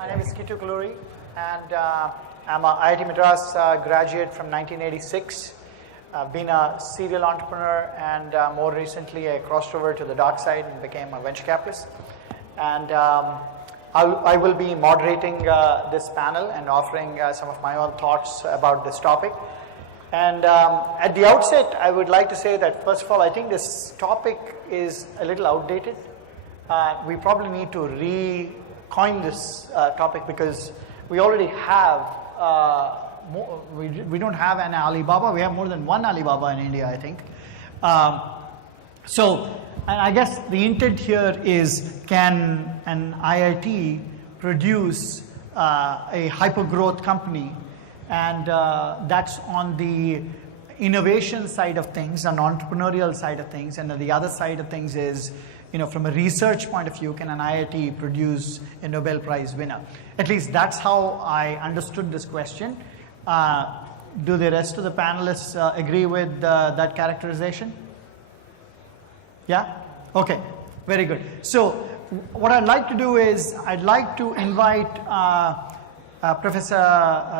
My name is Kitu Kaluri, and I'm an IIT Madras graduate from 1986. I've been a serial entrepreneur and more recently I crossed over to the dark side and became a venture capitalist. And I will be moderating this panel and offering some of my own thoughts about this topic. And at the outset, I would like to say that, first of all, I think this topic is a little outdated. We probably need to re-coin this topic because we already have, we don't have an Alibaba, we have more than one Alibaba in India, I think. And I guess the intent here is, can an IIT produce a hyper-growth company? And that's on the innovation side of things, an entrepreneurial side of things, and the other side of things is, from a research point of view, can an IIT produce a Nobel Prize winner? At least that's how I understood this question. Do the rest of the panelists agree with that characterization? Yeah? Okay, very good. So what I'd like to do is, I'd like to invite Professor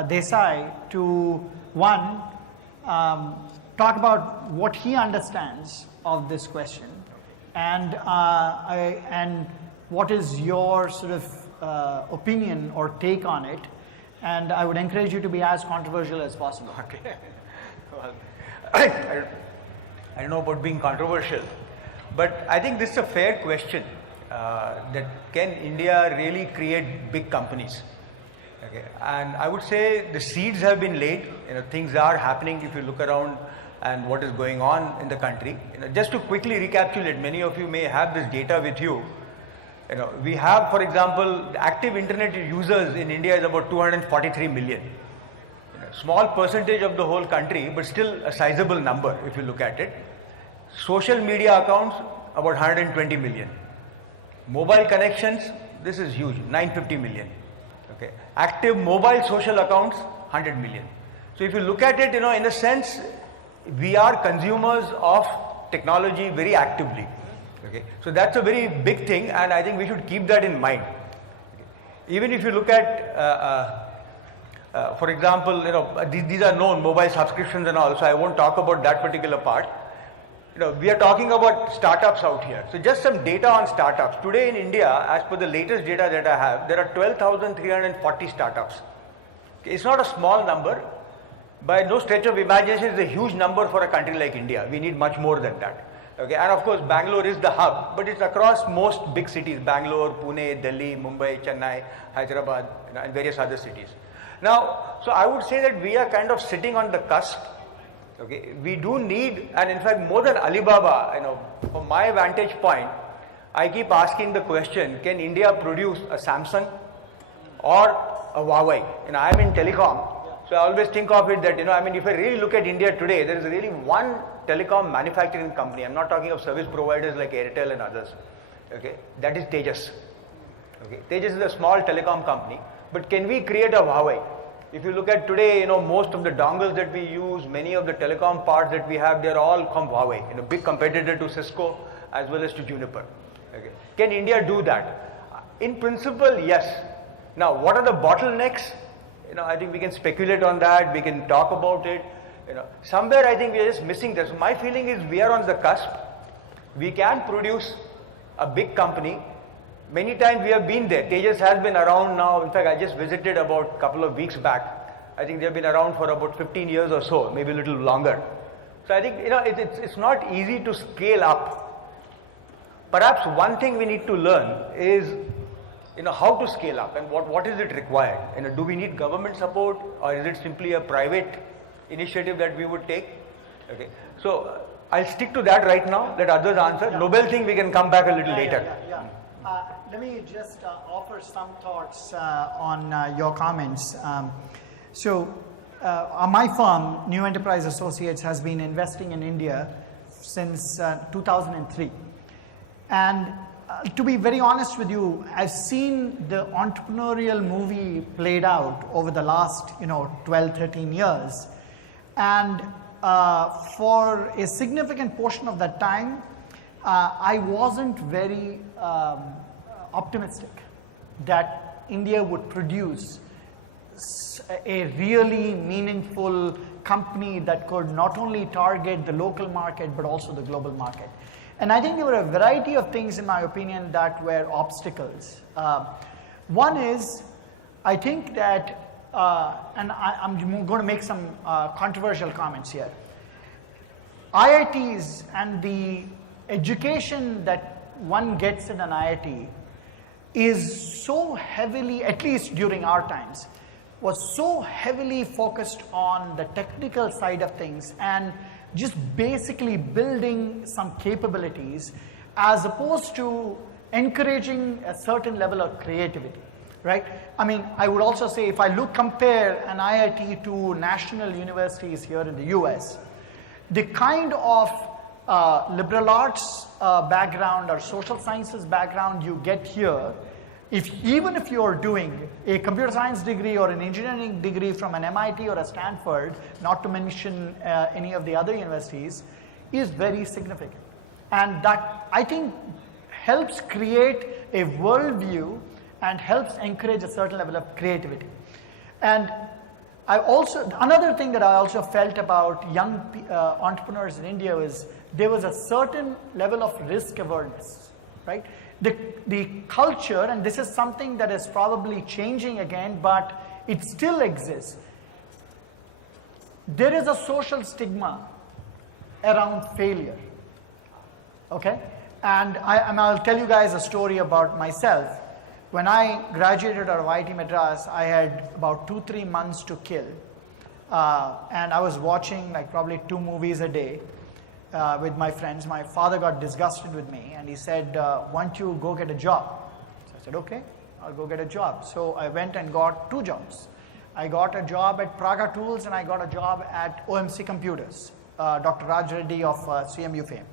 Desai to, one, talk about what he understands of this question, and what is your sort of opinion or take on it, and I would encourage you to be as controversial as possible. Okay. Well, I don't know about being controversial, but I think this is a fair question, that can India really create big companies? Okay. And I would say the seeds have been laid, things are happening if you look around and what is going on in the country. Just to quickly recapitulate, many of you may have this data with you. We have, for example, the active internet users in India is about 243 million. Small percentage of the whole country, but still a sizable number if you look at it. Social media accounts, about 120 million. Mobile connections, this is huge, 950 million. Okay. Active mobile social accounts, 100 million. So if you look at it, in a sense, we are consumers of technology very actively. Okay. So that's a very big thing, and I think we should keep that in mind. Okay. Even if you look at, for example, these are known mobile subscriptions and all, so I won't talk about that particular part. We are talking about startups out here. So just some data on startups. Today in India, as per the latest data that I have, there are 12,340 startups. Okay. It's not a small number. By no stretch of imagination, it's a huge number for a country like India. We need much more than that. Okay. And of course, Bangalore is the hub, but it's across most big cities: Bangalore, Pune, Delhi, Mumbai, Chennai, Hyderabad, and various other cities. Now, so I would say that we are kind of sitting on the cusp. Okay, we do need, and in fact more than Alibaba, from my vantage point, I keep asking the question, can India produce a Samsung or a Huawei? I'm in telecom, so I always think of it that, if I really look at India today, there is really one telecom manufacturing company. I'm not talking of service providers like Airtel and others. Okay, that is Tejas. Okay, Tejas is a small telecom company, but can we create a Huawei? If you look at today, most of the dongles that we use, many of the telecom parts that we have, they're all from Huawei, big competitor to Cisco as well as to Juniper. Okay. Can India do that? In principle, yes. Now, what are the bottlenecks? I think we can speculate on that, we can talk about it. Somewhere I think we are just missing this. So my feeling is we are on the cusp. We can produce a big company. Many times we have been there. Tejas has been around now. In fact, I just visited about a couple of weeks back. I think they've been around for about 15 years or so, maybe a little longer. So I think, it's not easy to scale up. Perhaps one thing we need to learn is, how to scale up and what is it required? Do we need government support, or is it simply a private initiative that we would take? Okay. So I'll stick to that right now, let others answer. Yeah. Nobel thing, we can come back a little later. Let me just offer some thoughts on your comments. My firm, New Enterprise Associates, has been investing in India since 2003. And to be very honest with you, I've seen the entrepreneurial movie played out over the last 12, 13 years. And for a significant portion of that time, I wasn't very optimistic that India would produce a really meaningful company that could not only target the local market but also the global market. And I think there were a variety of things, in my opinion, that were obstacles. One is, I think that, and I'm going to make some controversial comments here. IITs and the education that one gets in an IIT is so heavily, at least during our times, was so heavily focused on the technical side of things and just basically building some capabilities as opposed to encouraging a certain level of creativity, right? I mean, I would also say if I compare an IIT to national universities here in the US, the kind of liberal arts background or social sciences background you get here, even if you're doing a computer science degree or an engineering degree from an MIT or a Stanford, not to mention any of the other universities, is very significant. And that, I think, helps create a worldview and helps encourage a certain level of creativity. And another thing that I also felt about young entrepreneurs in India is there was a certain level of risk awareness, right? The culture, and this is something that is probably changing again, but it still exists. There is a social stigma around failure, okay? And I'll tell you guys a story about myself. When I graduated out of IIT Madras, I had about 2-3 months to kill. And I was watching like probably 2 movies a day with my friends. My father got disgusted with me and he said, why don't you go get a job? So I said, okay, I'll go get a job. So I went and got 2 jobs. I got a job at Praga Tools and I got a job at OMC Computers, Dr. Raj Reddy of CMU fame.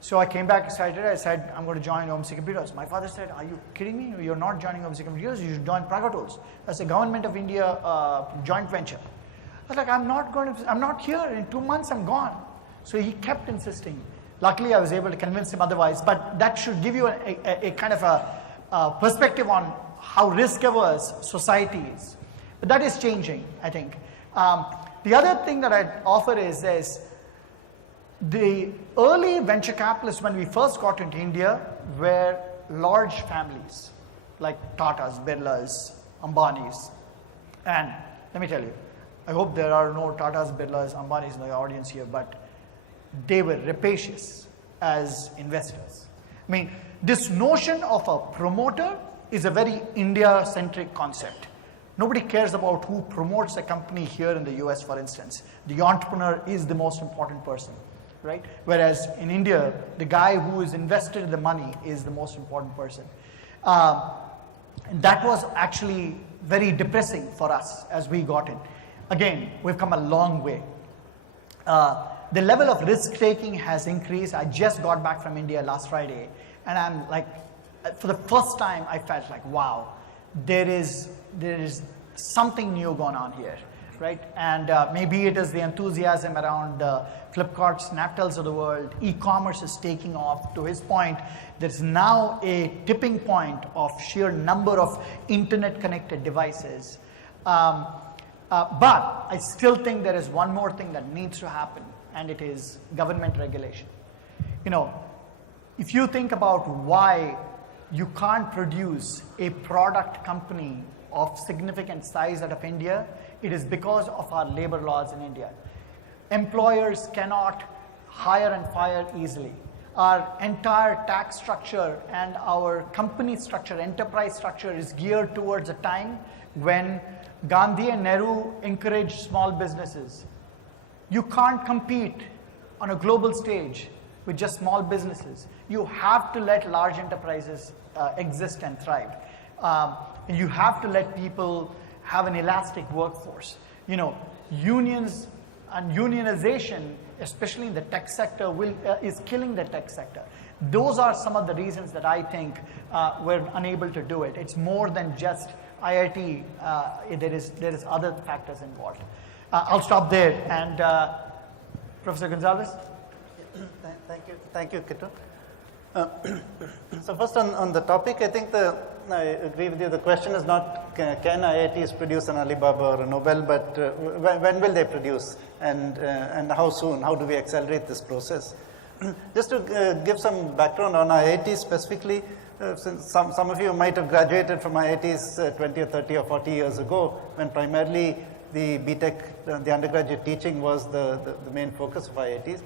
So I came back excited. I said, I'm going to join OMC Computers. My father said, are you kidding me? You're not joining OMC Computers. You should join Praga Tools. That's a Government of India joint venture. I was like, I'm not here. In 2 months, I'm gone. So he kept insisting. Luckily, I was able to convince him otherwise. But that should give you a kind of a perspective on how risk-averse society is. But that is changing, I think. The other thing that I'd offer is this. The early venture capitalists, when we first got into India, were large families like Tatas, Birlas, Ambanis. And let me tell you, I hope there are no Tatas, Birlas, Ambanis in the audience here, but they were rapacious as investors. I mean, this notion of a promoter is a very India-centric concept. Nobody cares about who promotes a company here in the US, for instance. The entrepreneur is the most important person. Right? Whereas in India, the guy who is invested in the money is the most important person. And that was actually very depressing for us as we got in. Again, we've come a long way. The level of risk-taking has increased. I just got back from India last Friday, and I'm like, for the first time, I felt like, wow, there is something new going on here. Right? And maybe it is the enthusiasm around Flipkart, Snapdeals of the world. E-commerce is taking off. To his point, there's now a tipping point of sheer number of internet-connected devices. But I still think there is one more thing that needs to happen, and it is government regulation. You know, if you think about why you can't produce a product company of significant size out of India, it is because of our labor laws in India. Employers cannot hire and fire easily. Our entire tax structure and our company structure, enterprise structure is geared towards a time when Gandhi and Nehru encouraged small businesses. You can't compete on a global stage with just small businesses. You have to let large enterprises exist and thrive. And you have to let people have an elastic workforce. You know, unions and unionization, especially in the tech sector, is killing the tech sector. Those are some of the reasons that I think we're unable to do it. It's more than just IIT. There is other factors involved. I'll stop there. And Professor Gonzalez? Thank you, Kitu. So first on the topic, I think I agree with you. The question is not can IITs produce an Alibaba or a Nobel, but when will they produce, and how soon? How do we accelerate this process? Just to give some background on IITs specifically, since some of you might have graduated from IITs 20 or 30 or 40 years ago, when primarily the BTech, the undergraduate teaching was the main focus of IITs.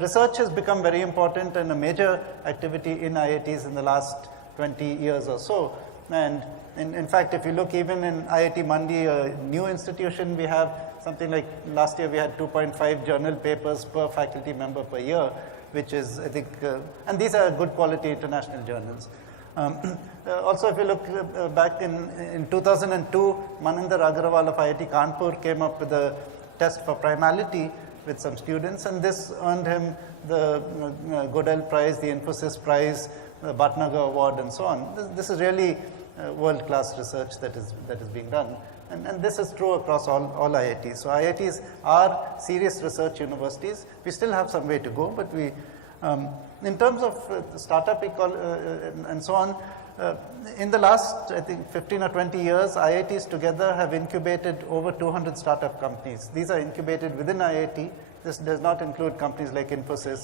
Research has become very important and a major activity in IITs in the last 20 years or so. And in fact, if you look even in IIT Mandi, a new institution, we have something like last year we had 2.5 journal papers per faculty member per year, which is, I think, and these are good quality international journals. Also, if you look back in 2002, Maninder Agrawal of IIT Kanpur came up with a test for primality with some students, and this earned him the Godel Prize, the Infosys Prize, the Bhatnagar Award, and so on. This is really world-class research that is being done, and this is true across all IITs. So IITs are serious research universities. We still have some way to go, but we, in terms of startup and so on, in the last, I think, 15 or 20 years, IITs together have incubated over 200 startup companies. These are incubated within IIT. This does not include companies like Infosys,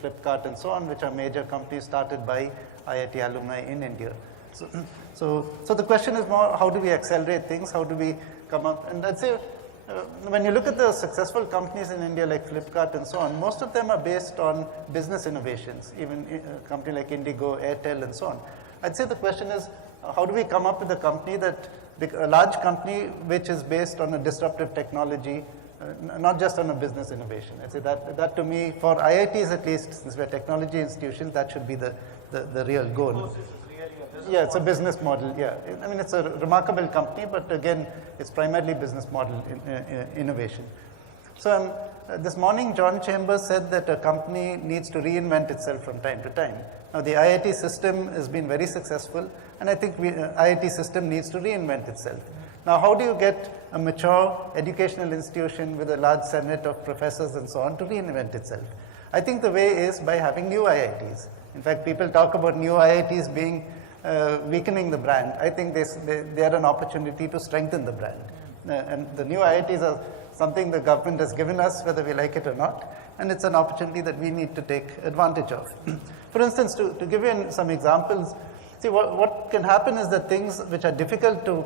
Flipkart, and so on, which are major companies started by IIT alumni in India. So the question is more, how do we accelerate things? How do we come up? And I'd say, when you look at the successful companies in India like Flipkart and so on, most of them are based on business innovations, even a company like Indigo, Airtel, and so on. I'd say the question is, how do we come up with a company a large company which is based on a disruptive technology, not just on a business innovation. I'd say that to me, for IITs at least, since we're technology institutions, that should be the real goal. Yeah, it's a business model, yeah. I mean, it's a remarkable company, but again, it's primarily business model innovation. So this morning, John Chambers said that a company needs to reinvent itself from time to time. Now, the IIT system has been very successful, and I think IIT system needs to reinvent itself. Now, how do you get a mature educational institution with a large senate of professors and so on to reinvent itself? I think the way is by having new IITs. In fact, people talk about new IITs being weakening the brand. I think they are an opportunity to strengthen the brand. And the new IITs are something the government has given us, whether we like it or not, and it's an opportunity that we need to take advantage of. For instance, to give you some examples, see what can happen is that things which are difficult to,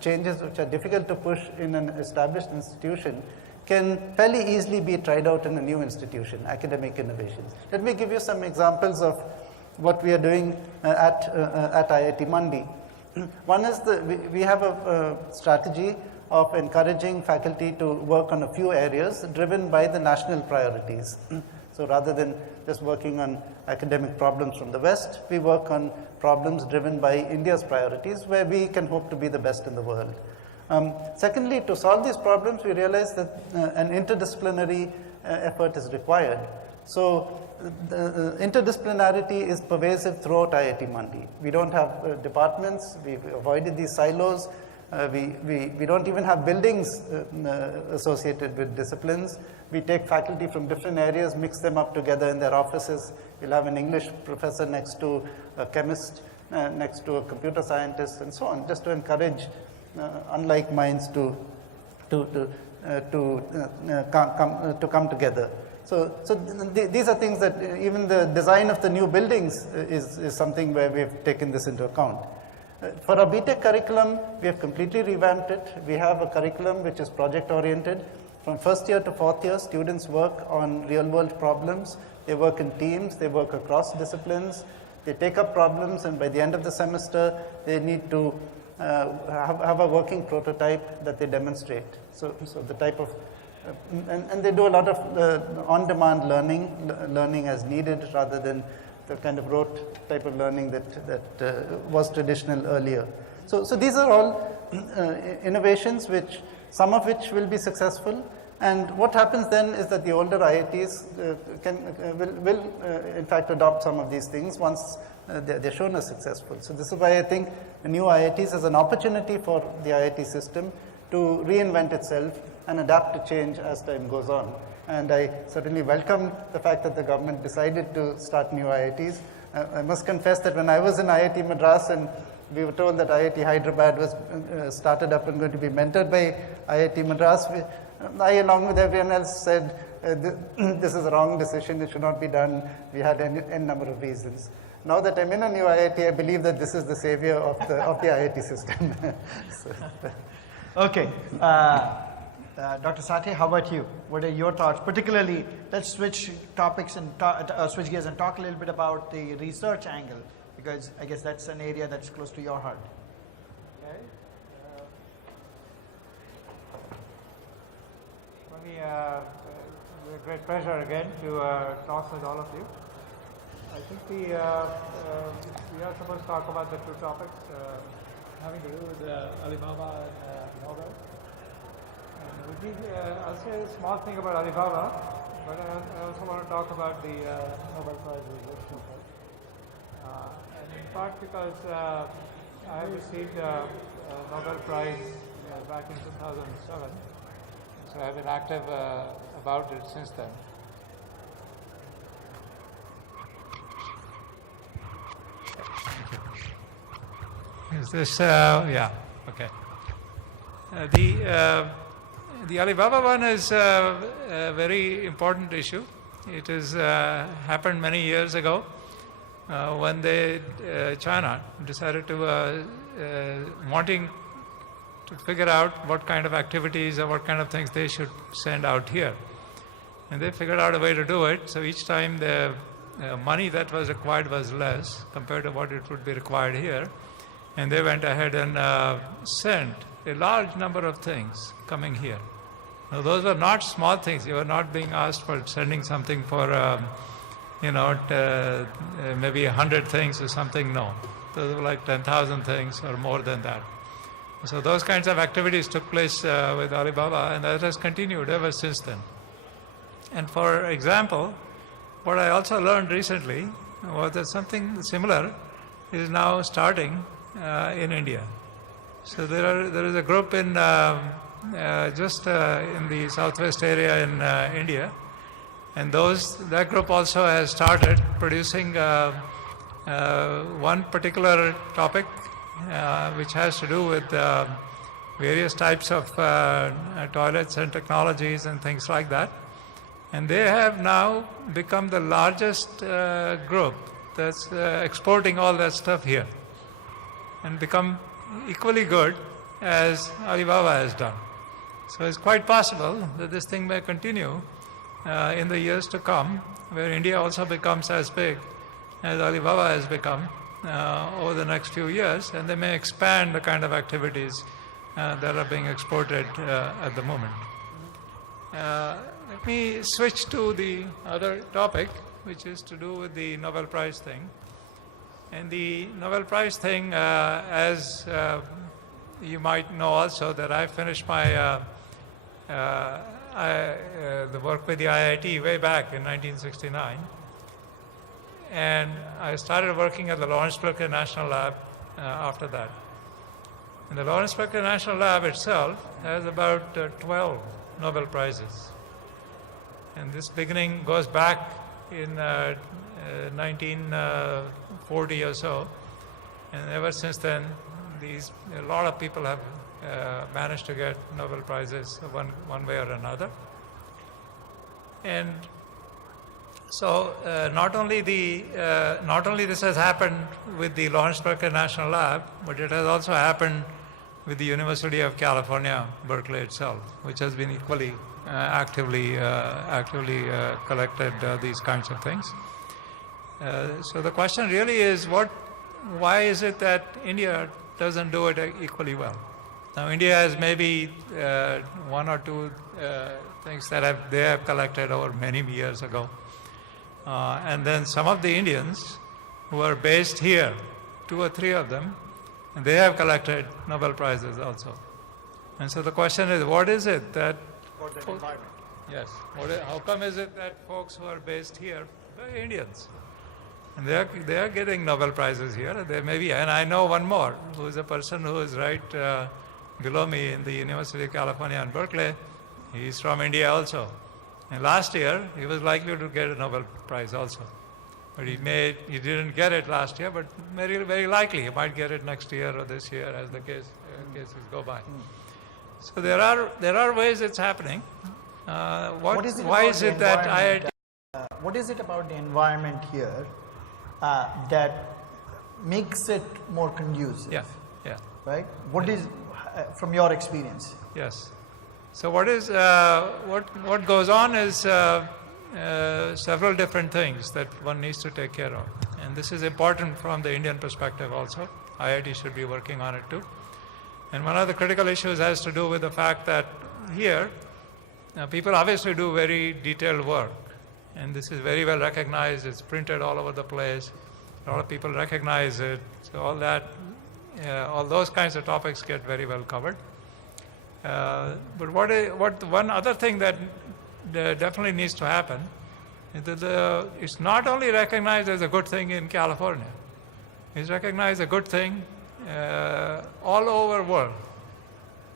changes which are difficult to push in an established institution can fairly easily be tried out in a new institution, academic innovations. Let me give you some examples of what we are doing at IIT Mandi. One is we have a strategy of encouraging faculty to work on a few areas driven by the national priorities. So rather than just working on academic problems from the West, we work on problems driven by India's priorities where we can hope to be the best in the world. Secondly, to solve these problems, we realize that an interdisciplinary effort is required. So the interdisciplinarity is pervasive throughout IIT Mandi. We don't have departments, we've avoided these silos. We don't even have buildings associated with disciplines. We take faculty from different areas, mix them up together in their offices. You'll have an English professor next to a chemist, next to a computer scientist, and so on, just to encourage unlike minds to come together. So these are things that even the design of the new buildings is something where we've taken this into account. For our BTech curriculum, we have completely revamped it. We have a curriculum which is project-oriented. From first year to fourth year, students work on real-world problems. They work in teams. They work across disciplines. They take up problems, and by the end of the semester, they need to have a working prototype that they demonstrate. So the type of, and they do a lot of on-demand learning as needed rather than the kind of rote type of learning that was traditional earlier. So these are all innovations some of which will be successful, and what happens then is that the older IITs will in fact adopt some of these things once they're shown as successful. So this is why I think the new IITs is an opportunity for the IIT system to reinvent itself and adapt to change as time goes on. And I certainly welcome the fact that the government decided to start new IITs. I must confess that when I was in IIT Madras and we were told that IIT Hyderabad was started up and going to be mentored by IIT Madras, I, along with everyone else, said, this is a wrong decision, it should not be done. We had n number of reasons. Now that I'm in a new IIT, I believe that this is the savior of the IIT system. Okay. Dr. Sathe, how about you? What are your thoughts? Particularly, let's switch topics and switch gears and talk a little bit about the research angle, because I guess that's an area that's close to your heart. Okay. For me, it's a great pleasure again to talk with all of you. I think we are supposed to talk about the two topics having to do with Alibaba and Nobel. And I'll say a small thing about Alibaba, but I also want to talk about the Nobel Prize resolution. And in part because I received a Nobel Prize back in 2007, so I've been active about it since then. Is this, yeah, okay. The Alibaba one is a very important issue. It has happened many years ago when China decided to, wanting to figure out what kind of activities or what kind of things they should send out here. And they figured out a way to do it, so each time the money that was required was less compared to what it would be required here. And they went ahead and sent a large number of things coming here. Now, those were not small things. You were not being asked for sending something for, maybe 100 things or something. No. Those were like 10,000 things or more than that. So those kinds of activities took place with Alibaba, and that has continued ever since then. And for example, what I also learned recently was that something similar is now starting in India. So there is a group in just in the southwest area in India, and that group also has started producing one particular topic which has to do with various types of toilets and technologies and things like that. And they have now become the largest group that's exporting all that stuff here, and become equally good as Alibaba has done. So it's quite possible that this thing may continue in the years to come, where India also becomes as big as Alibaba has become over the next few years, and they may expand the kind of activities that are being exported at the moment. Let me switch to the other topic, which is to do with the Nobel Prize thing. And the Nobel Prize thing, as you might know also, that I finished my the work with the IIT way back in 1969. And I started working at the Lawrence Berkeley National Lab after that. And the Lawrence Berkeley National Lab itself has about 12 Nobel Prizes. And this beginning goes back in 1940 or so. And ever since then, a lot of people have managed to get Nobel Prizes one way or another. And so not only this has happened with the Lawrence Berkeley National Lab, but it has also happened with the University of California, Berkeley itself, which has been equally actively collected these kinds of things. So the question really is, why is it that India doesn't do it equally well? Now, India has maybe one or two things that they have collected over many years ago. And then some of the Indians who are based here, 2 or 3 of them, they have collected Nobel Prizes also. And so the question is, what is it that... For the environment. Yes. How come is it that folks who are based here are Indians? And they are getting Nobel Prizes here. There may be, and I know one more, who is a person who is right below me in the University of California in Berkeley. He's from India also. And last year, he was likely to get a Nobel Prize also. But he didn't get it last year, but very likely he might get it next year or this year as the cases go by. So there are ways it's happening. Why is it that IIT? What is it about the environment here that makes it more conducive? Yeah. Right? What is, from your experience? Yes. So what goes on is several different things that one needs to take care of, and this is important from the Indian perspective also. IIT should be working on it too. And one of the critical issues has to do with the fact that here people obviously do very detailed work, and this is very well recognized. It's printed all over the place. A lot of people recognize it. So all those kinds of topics get very well covered. But one other thing that definitely needs to happen is that it's not only recognized as a good thing in California, it's recognized as a good thing all over the world.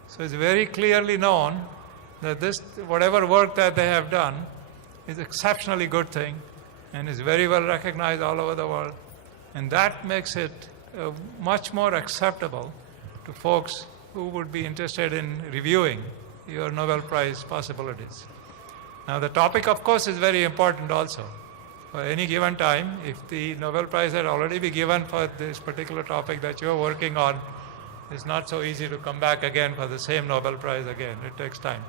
So it's very clearly known that whatever work that they have done is exceptionally good thing and is very well recognized all over the world. And that makes it much more acceptable to folks who would be interested in reviewing your Nobel Prize possibilities. Now the topic, of course, is very important also. For any given time, if the Nobel Prize had already been given for this particular topic that you're working on, it's not so easy to come back again for the same Nobel Prize again. It takes time.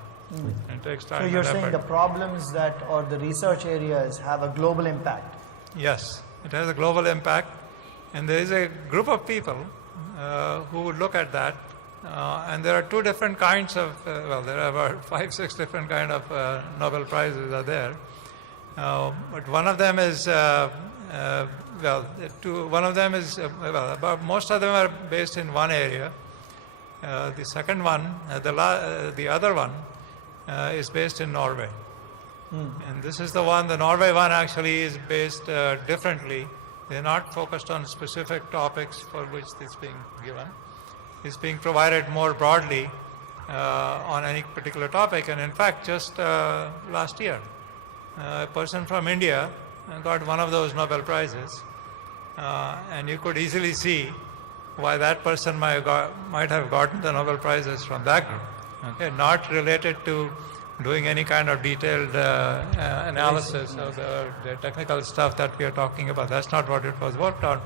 It takes time. So you're and saying effort. the problems or the research areas have a global impact? Yes, it has a global impact, and there is a group of people who would look at that, and there are two different kinds of, there are about 5-6 different kind of Nobel Prizes are there, but one of them is, most of them are based in one area. The second one, the other one, is based in Norway. And this is the Norway one actually is based differently. They're not focused on specific topics for which it's being given. It's being provided more broadly on any particular topic. And in fact, just last year, a person from India got one of those Nobel Prizes. And you could easily see why that person might have gotten the Nobel Prizes from that group. Okay, not related to doing any kind of detailed analysis of the technical stuff that we are talking about. That's not what it was worked on.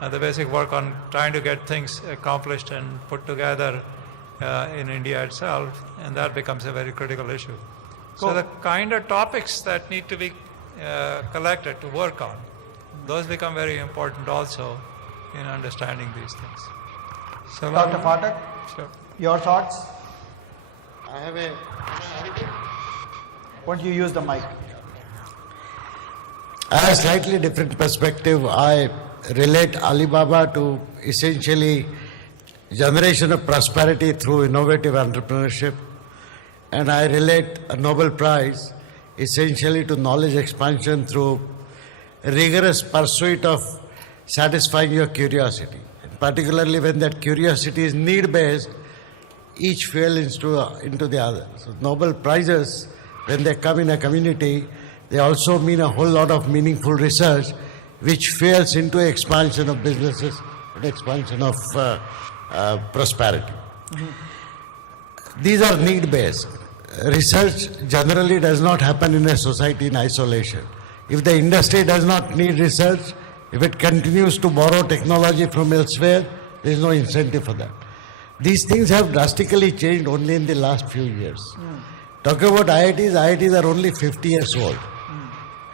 The basic work on trying to get things accomplished and put together in India itself, and that becomes a very critical issue. So the kind of topics that need to be collected to work on, those become very important also in understanding these things. So Dr. Phatak, sure. your thoughts? I have a Why don't you use the mic? I have a slightly different perspective. I relate Alibaba to essentially generation of prosperity through innovative entrepreneurship, and I relate a Nobel Prize essentially to knowledge expansion through rigorous pursuit of satisfying your curiosity, and particularly when that curiosity is need-based, each fuel into the other. So Nobel Prizes, when they come in a community, they also mean a whole lot of meaningful research which fuels into expansion of businesses and expansion of prosperity. These are need-based. Research generally does not happen in a society in isolation. If the industry does not need research, if it continues to borrow technology from elsewhere, there is no incentive for that. These things have drastically changed only in the last few years. Talking about IITs are only 50 years old.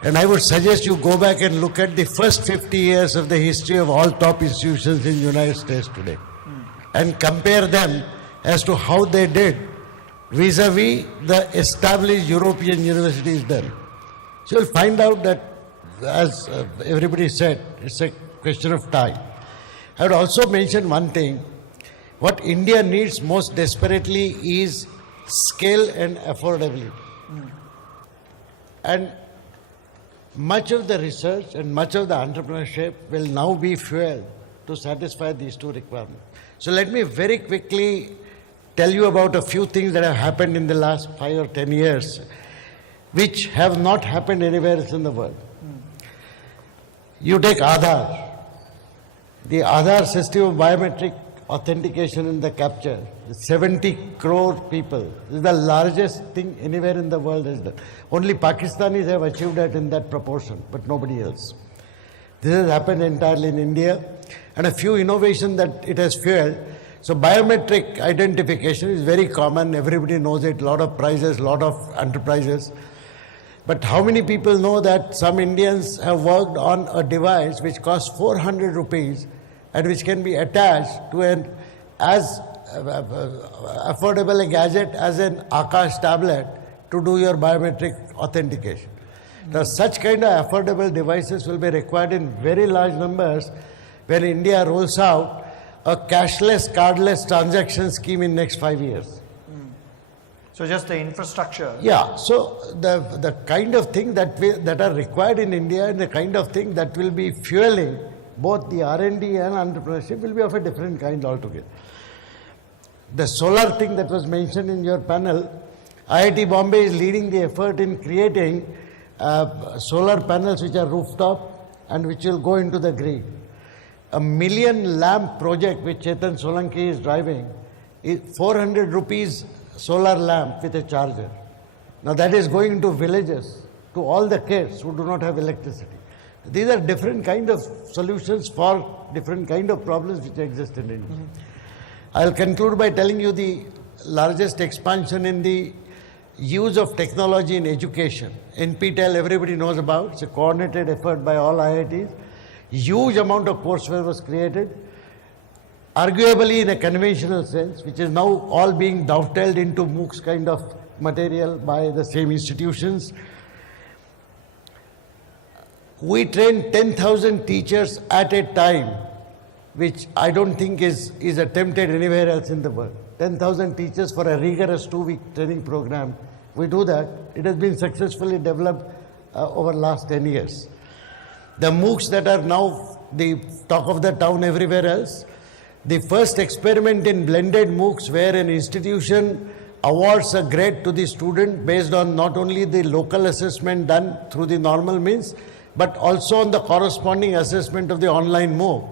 And I would suggest you go back and look at the first 50 years of the history of all top institutions in the United States today and compare them as to how they did vis-a-vis the established European universities then. So you'll find out that, as everybody said, it's a question of time. I would also mention one thing. What India needs most desperately is scale and affordability. And much of the research and much of the entrepreneurship will now be fueled to satisfy these two requirements. So let me very quickly tell you about a few things that have happened in the last 5 or 10 years, which have not happened anywhere else in the world. You take Aadhaar. The Aadhaar system of biometric authentication in the capture, 70 crore people. This is the largest thing anywhere in the world has done. Only Pakistanis have achieved that in that proportion, but nobody else. This has happened entirely in India, and a few innovations that it has fueled. So biometric identification is very common. Everybody knows it. Lot of prizes, lot of enterprises. But how many people know that some Indians have worked on a device which costs 400 rupees and which can be attached to an as affordable a gadget as an Akash tablet to do your biometric authentication. Now, such kind of affordable devices will be required in very large numbers when India rolls out a cashless, cardless transaction scheme in next 5 years. So just the infrastructure. Yeah, so the kind of thing that are required in India and the kind of thing that will be fueling both the R&D and entrepreneurship will be of a different kind altogether. The solar thing that was mentioned in your panel, IIT Bombay is leading the effort in creating solar panels which are rooftop and which will go into the grid. A 1 million lamp project which Chetan Solanki is driving is 400 rupees solar lamp with a charger. Now that is going into villages to all the kids who do not have electricity. These are different kind of solutions for different kind of problems which exist in India. I'll conclude by telling you the largest expansion in the use of technology in education. NPTEL, everybody knows about. It's a coordinated effort by all IITs. Huge amount of courseware was created, arguably in a conventional sense, which is now all being dovetailed into MOOCs kind of material by the same institutions. We train 10,000 teachers at a time, which I don't think is attempted anywhere else in the world. 10,000 teachers for a rigorous 2-week training program. We do that. It has been successfully developed over the last 10 years. The MOOCs that are now the talk of the town everywhere else, the first experiment in blended MOOCs where an institution awards a grade to the student based on not only the local assessment done through the normal means, but also on the corresponding assessment of the online MOOC,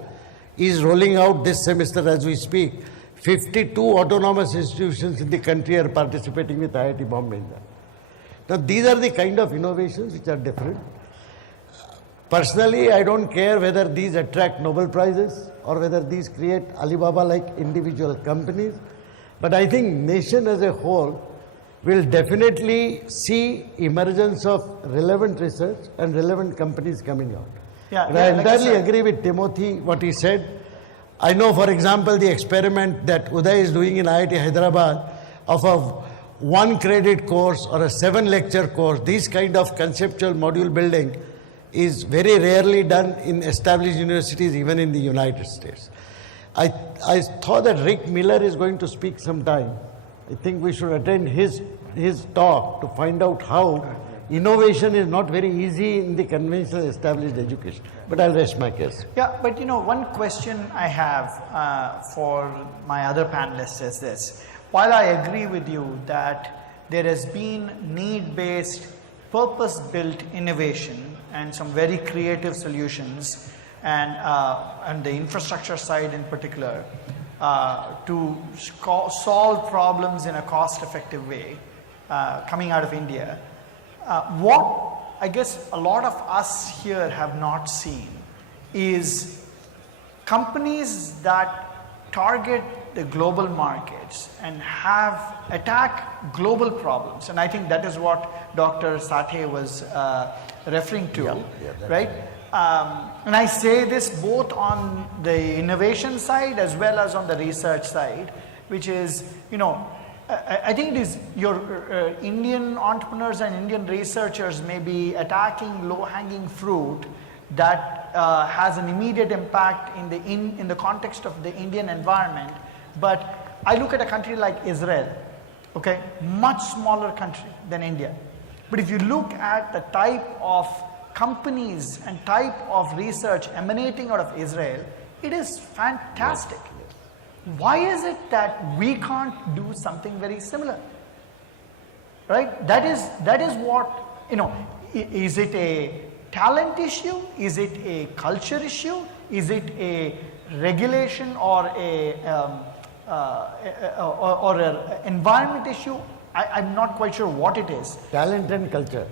is rolling out this semester as we speak. 52 autonomous institutions in the country are participating with IIT Bombay in that. Now these are the kind of innovations which are different. Personally, I don't care whether these attract Nobel Prizes or whether these create Alibaba-like individual companies, but I think nation as a whole will definitely see emergence of relevant research and relevant companies coming out. Yeah, and I like entirely said, agree with Timothy, what he said. I know, for example, the experiment that Uday is doing in IIT Hyderabad of a 1 credit course or a 7 lecture course. These kind of conceptual module building is very rarely done in established universities, even in the United States. I thought that Rick Miller is going to speak sometime. I think we should attend his talk to find out how innovation is not very easy in the conventional established education. But I'll rest my case. Yeah, but you know, one question I have for my other panelists is this. While I agree with you that there has been need-based, purpose-built innovation and some very creative solutions, and the infrastructure side in particular, to solve problems in a cost-effective way coming out of India, what I guess a lot of us here have not seen is companies that target the global markets and attack global problems. And I think that is what Dr. Sathe was referring to, right? And I say this both on the innovation side as well as on the research side, which is, you know, I think it is your Indian entrepreneurs and Indian researchers may be attacking low-hanging fruit that has an immediate impact in the context of the Indian environment. But I look at a country like Israel, okay, much smaller country than India. But if you look at the type of companies and type of research emanating out of Israel, it is fantastic. Why is it that we can't do something very similar? Right? That is what, you know, is it a talent issue? Is it a culture issue? Is it a regulation or an environment issue? I'm not quite sure what it is. Talent and culture.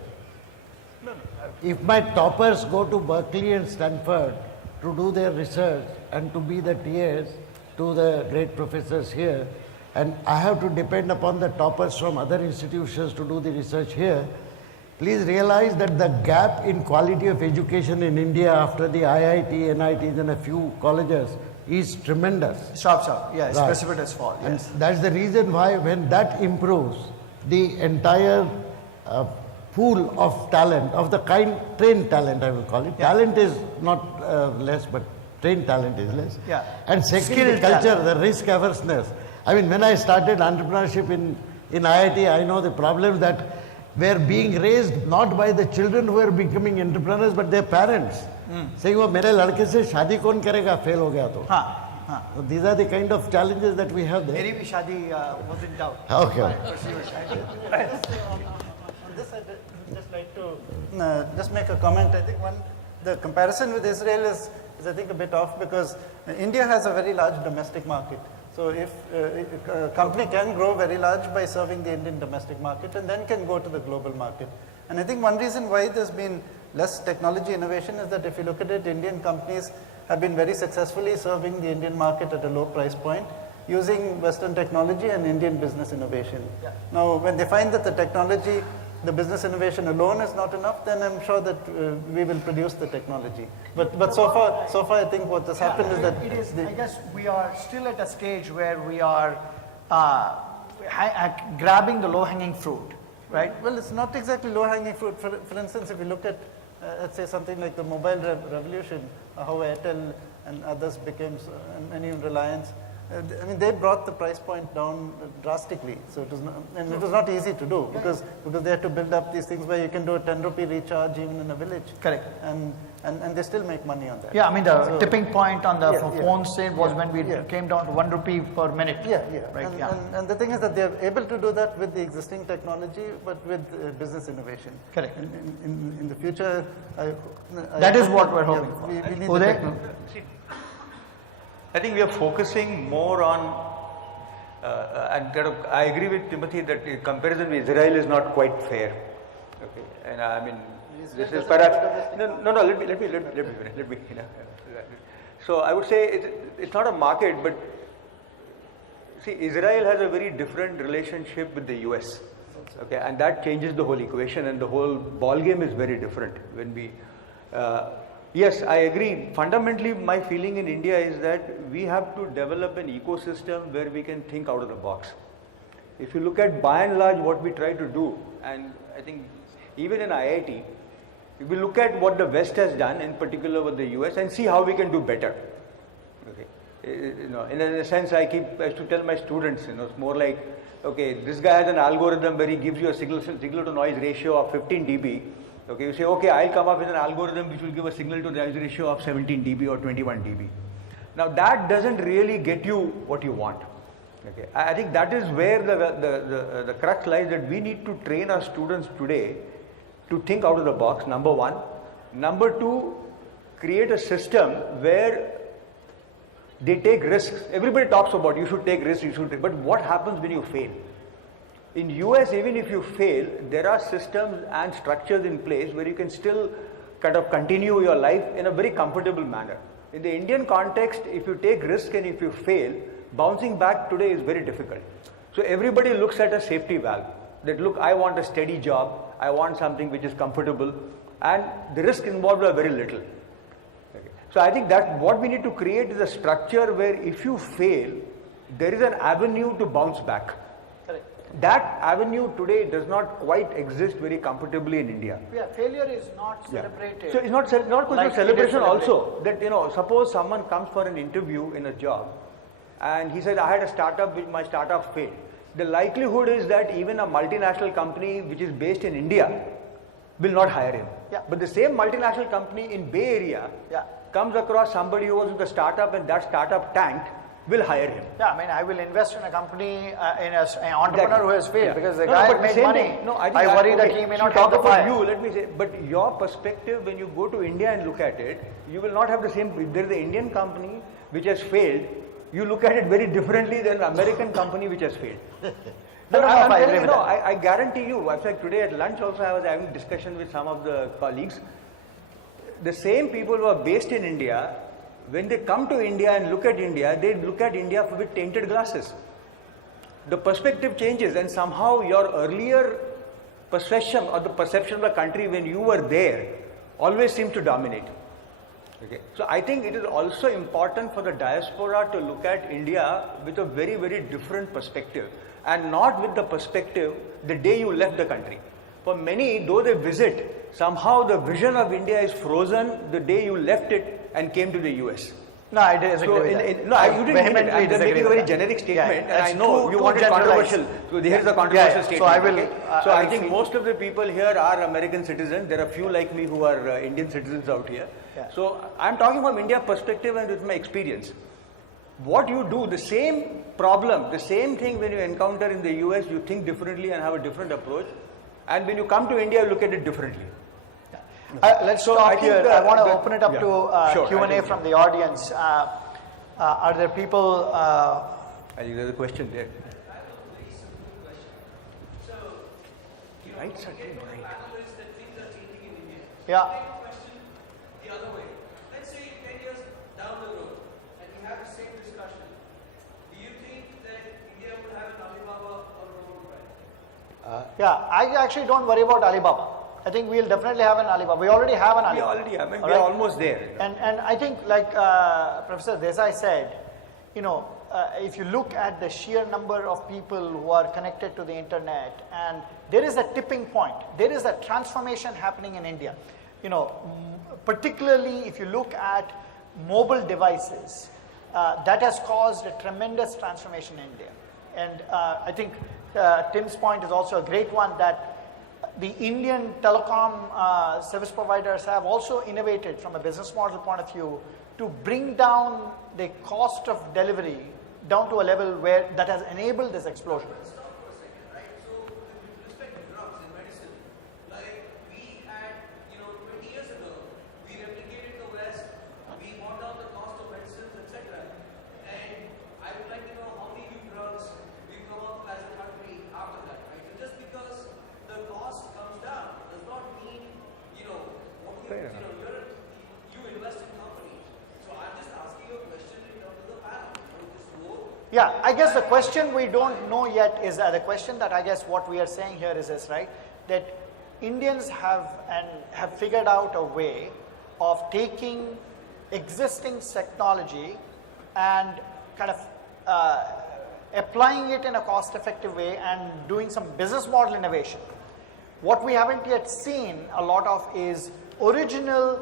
If my toppers go to Berkeley and Stanford to do their research and to be the TAs to the great professors here, and I have to depend upon the toppers from other institutions to do the research here, please realize that the gap in quality of education in India after the IIT, NITs and a few colleges is tremendous. Sharp. Yeah, it's Right. precipitous fall. And Yes. that's the reason why when that improves, the entire pool of talent, of the kind, trained talent I will call it. Yeah. Talent is not less, but trained talent is less. Yeah. And second, the Skilled culture, talent. the risk averseness. I mean, when I started entrepreneurship in IIT, I know the problems that were being raised not by the children who were becoming entrepreneurs, but their parents. Saying, "वो मेरे लड़के से शादी कौन करेगा? Fail हो गया तो." हाँ. So these are the kind of challenges that we have there. मेरी भी शादी was in doubt. Okay. On this, I'd just like to just make a comment. I think the comparison with Israel is I think a bit off because India has a very large domestic market. So if a company can grow very large by serving the Indian domestic market and then can go to the global market. And I think one reason why there's been less technology innovation is that if you look at it, Indian companies have been very successfully serving the Indian market at a low price point using Western technology and Indian business innovation. Yeah. Now, when they find that the technology, the business innovation alone is not enough, then I'm sure that we will produce the technology. But so far, I think what has happened is that It is, the- I guess we are still at a stage where we are grabbing the low-hanging fruit, right? Well, it's not exactly low-hanging fruit. For instance, if you look at, let's say, something like the mobile revolution, how Airtel and others became, and even Reliance, I mean, they brought the price point down drastically. So it was not, and it was not easy to do because they had to build up these things where you can do a 10 rupee recharge even in a village. Correct. And they still make money on that. Yeah, I mean the So- tipping point on the Yeah, yeah. phone sale was Yeah, when we yeah. came down to 1 rupee per minute. Yeah. Right. And, Yeah. and the thing is that they're able to do that with the existing technology, but with business innovation. Correct. In the future, That is hope what that, we're yeah, hoping for. we need the Uday? technology. I think we are focusing more on, and kind of, I agree with Timothy that the comparison with Israel is not quite fair. Okay, and I mean, this is perhaps no. Let me finish. So I would say it's not a market, but see, Israel has a very different relationship with the US. Okay, and that changes the whole equation, and the whole ball game is very different when we. Yes, I agree. Fundamentally, my feeling in India is that we have to develop an ecosystem where we can think out of the box. If you look at by and large what we try to do, and I think even in IIT, if we look at what the West has done, in particular with the US, and see how we can do better. Okay, in a sense, I used to tell my students, it's more like, okay, this guy has an algorithm where he gives you a signal to noise ratio of 15 dB. Okay, you say, okay, I'll come up with an algorithm which will give a signal to noise ratio of 17 dB or 21 dB. Now that doesn't really get you what you want. Okay, I think that is where the crux lies, that we need to train our students today to think out of the box, number one. Number two, create a system where they take risks. Everybody talks about you should take risks, but what happens when you fail? In US, even if you fail, there are systems and structures in place where you can still kind of continue your life in a very comfortable manner. In the Indian context, if you take risk and if you fail, bouncing back today is very difficult. So everybody looks at a safety valve, that look, I want a steady job, I want something which is comfortable, and the risk involved are very little. Okay. So I think that what we need to create is a structure where if you fail, there is an avenue to bounce back. That avenue today does not quite exist very comfortably in India. Yeah, failure is not celebrated. So it's not going like to celebration it is also. That suppose someone comes for an interview in a job, and he said, I had a startup, which my startup failed. The likelihood is that even a multinational company which is based in India will not hire him. Yeah. But the same multinational company in Bay Area Yeah. comes across somebody who was with a startup and that startup tanked, will hire him. Yeah, I mean, I will invest in a company, in an entrepreneur who has failed, Yeah. because the No, guy but made same money. thing. No, I worry that he may not talk get the about fire. you. Let me say, but your perspective when you go to India and look at it, you will not have the same. If there is an Indian company which has failed, you look at it very differently than an American company which has failed. I don't know if I telling agree you, with no, that. I guarantee you. In fact, today at lunch also I was having a discussion with some of the colleagues. The same people who are based in India, when they come to India and look at India, they look at India with tainted glasses. The perspective changes, and somehow your earlier perception or the perception of the country when you were there always seemed to dominate. Okay. So I think it is also important for the diaspora to look at India with a very, very different perspective, and not with the perspective the day you left the country. For many, though they visit, somehow the vision of India is frozen the day you left it and came to the US. No, I disagree So, with that. no, you didn't mean it. vehemently I'm just disagree making a with very that. generic statement, and that's I know too- you too want it generalized. controversial. So here's a Yeah, controversial yeah. statement. So I will. okay? So I think most of the people here are American citizens. There are few like me who are Indian citizens out here. Yeah. So I'm talking from India perspective and with my experience. What you do, the same problem, the same thing when you encounter in the US, you think differently and have a different approach. And when you come to India, you look at it differently. Let's So stop I think here. I want to that- open it up yeah. to Sure, I Q&A think- from the audience. Are there people? I think there's a question there. Right, sir? Right. Yeah. The other way. Let's say 10 years down the road, and we have the same discussion. Do you think that India would have an Alibaba or a Robot? Yeah, I actually don't worry about Alibaba. I think we'll definitely have an Alibaba. We already have an We Alibaba. already have, All we're right? almost there. And I think, like Professor Desai said, you know, if you look at the sheer number of people who are connected to the internet, and there is a tipping point, there is a transformation happening in India. You know, particularly if you look at mobile devices, that has caused a tremendous transformation in India. And I think Tim's point is also a great one, that the Indian telecom service providers have also innovated from a business model point of view to bring down the cost of delivery down to a level where that has enabled this explosion. Stop for a second, right? So, with respect to drugs and medicine, like we had, 20 years ago, we replicated the West, we brought down the cost of medicines, etc. And I would like to know how many new drugs we've come up as a country after that, right? So just because the cost comes down does not mean, what you invest in companies. So I'm just asking you a question in terms of the panel. Just more. Yeah, I guess the question we don't know yet is the question that I guess what we are saying here is this, right? That Indians have figured out a way of taking existing technology and kind of applying it in a cost-effective way and doing some business model innovation. What we haven't yet seen a lot of is original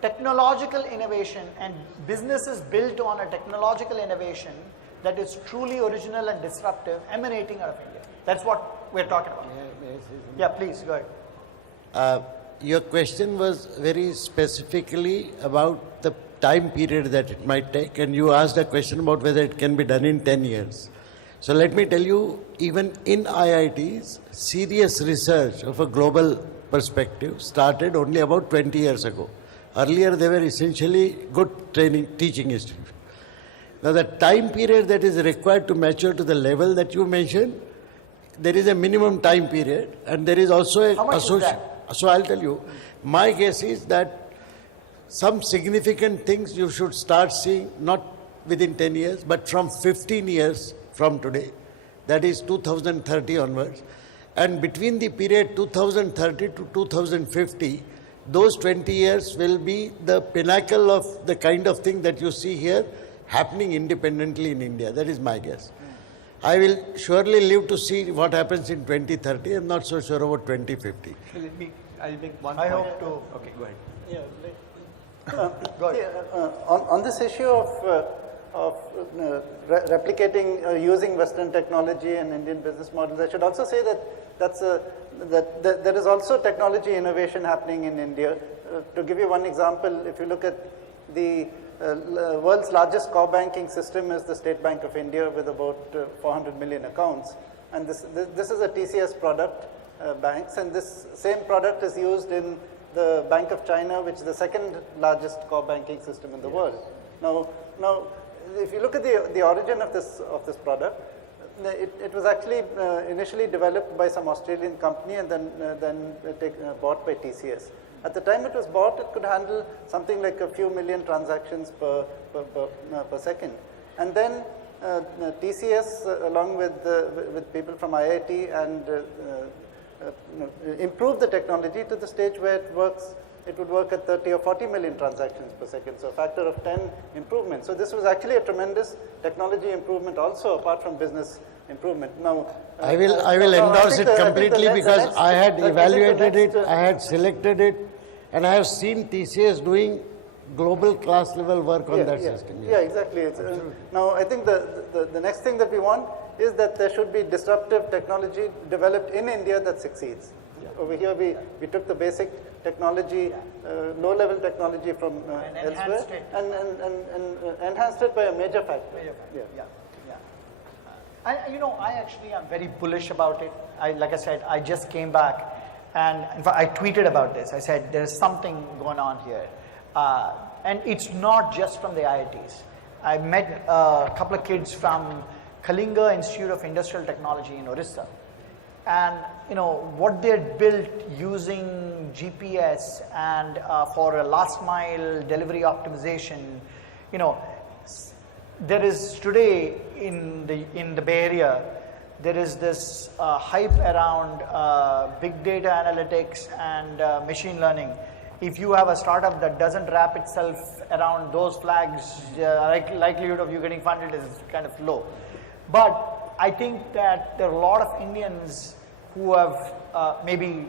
technological innovation and businesses built on a technological innovation that is truly original and disruptive emanating out of India. That's what we're talking about. Yeah, please, go ahead. Your question was very specifically about the time period that it might take, and you asked a question about whether it can be done in 10 years. So let me tell you, even in IITs, serious research of a global perspective started only about 20 years ago. Earlier, they were essentially good teaching institutions. Now, the time period that is required to mature to the level that you mentioned, there is a minimum time period, and there is also a How much is that? So I'll tell you, my guess is that some significant things you should start seeing not within 10 years, but from 15 years from today, that is 2030 onwards. And between the period 2030 to 2050, those 20 years will be the pinnacle of the kind of thing that you see here happening independently in India. That is my guess. I will surely live to see what happens in 2030. I'm not so sure about 2050. I'll make one I point. hope to. Okay, go ahead. Go ahead. On this issue of replicating, using Western technology and Indian business models, I should also say that there is also technology innovation happening in India. To give you one example, if you look at the world's largest core banking system is the State Bank of India with about 400 million accounts. And this is a TCS product, banks, and this same product is used in the Bank of China, which is the second largest core banking system in the world. Now, if you look at the origin of this product, it was actually initially developed by some Australian company and then bought by TCS. At the time it was bought, it could handle something like a few million transactions per second. And then TCS, along with people from IIT, and improved the technology to the stage where it would work at 30 or 40 million transactions per second, so a factor of 10 improvement. So this was actually a tremendous technology improvement also, apart from business improvement. Now, I will endorse it completely because I had evaluated it, I had selected it, and I have seen TCS doing global class level work on that system. Yeah, exactly. Now, I think the next thing that we want is that there should be disruptive technology developed in India that succeeds. Over here, we took the basic technology, low-level technology from elsewhere, and enhanced it by a major factor. I actually am very bullish about it. Like I said, I just came back, and in fact, I tweeted about this. I said there's something going on here, and it's not just from the IITs. I met a couple of kids from Kalinga Institute of Industrial Technology in Orissa. And what they had built using GPS and for a last mile delivery optimization, there is today in the Bay Area, there is this hype around big data analytics and machine learning. If you have a startup that doesn't wrap itself around those flags, likelihood of you getting funded is kind of low. But I think that there are a lot of Indians who have maybe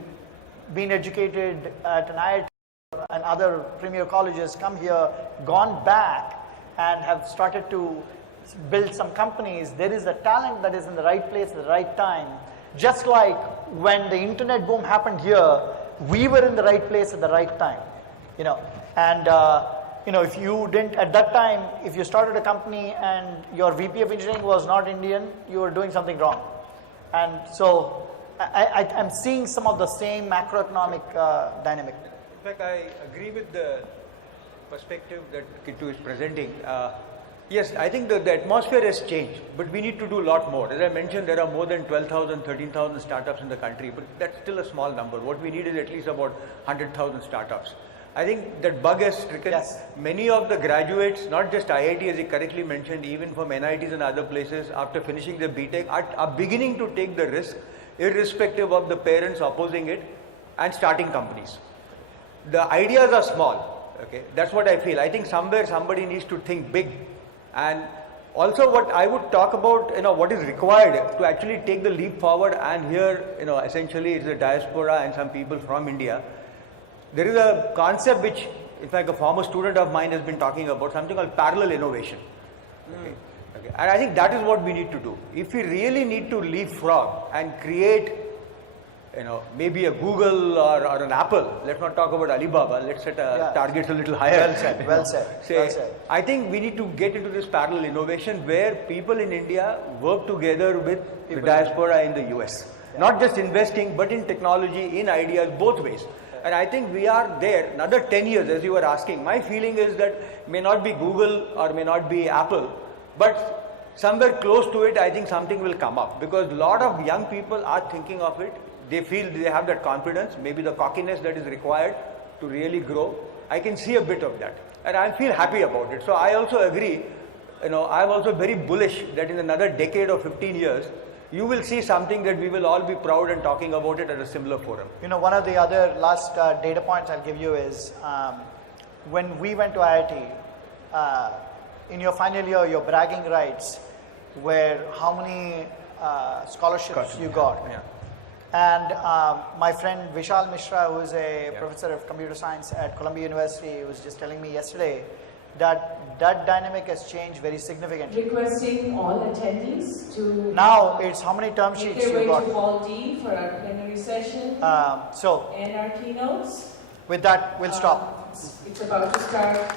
been educated at an IIT and other premier colleges, come here, gone back, and have started to build some companies. There is a talent that is in the right place at the right time. Just like when the internet boom happened here, we were in the right place at the right time. If you didn't, at that time, if you started a company and your VP of engineering was not Indian, you were doing something wrong. And so I'm seeing some of the same macroeconomic dynamic. In fact, I agree with the perspective that Kittu is presenting. Yes, I think the atmosphere has changed, but we need to do a lot more. As I mentioned, there are more than 12,000, 13,000 startups in the country, but that's still a small number. What we need is at least about 100,000 startups. I think that bug has stricken many of the graduates, not just IIT as he correctly mentioned, even from NITs and other places, after finishing their BTech, are beginning to take the risk, irrespective of the parents opposing it, and starting companies. The ideas are small, okay? That's what I feel. I think somewhere somebody needs to think big. And also what I would talk about, what is required to actually take the leap forward, and here, essentially it's the diaspora and some people from India. There is a concept which, in fact, a former student of mine has been talking about, something called parallel innovation. Okay. And I think that is what we need to do. If we really need to leapfrog and create, maybe a Google or an Apple, let's not talk about Alibaba, let's set targets a little higher. Well said. I think we need to get into this parallel innovation where people in India work together with the diaspora in the US. Not just investing, but in technology, in ideas, both ways. And I think we are there. Another 10 years, as you were asking, my feeling is that may not be Google or may not be Apple, but somewhere close to it, I think something will come up, because a lot of young people are thinking of it. They feel they have that confidence, maybe the cockiness that is required to really grow. I can see a bit of that, and I feel happy about it. So I also agree, I'm also very bullish that in another decade or 15 years, you will see something that we will all be proud and talking about it at a similar forum. One of the other last data points I'll give you is when we went to IIT, in your final year, your bragging rights were how many scholarships you got. Yeah. And my friend Vishal Mishra, who is a professor of computer science at Columbia University, was just telling me yesterday that dynamic has changed very significantly. Requesting all attendees to now it's how many term sheets make their you way got. to Hall D for our plenary session So and our keynotes. with that, we'll stop. It's about to start.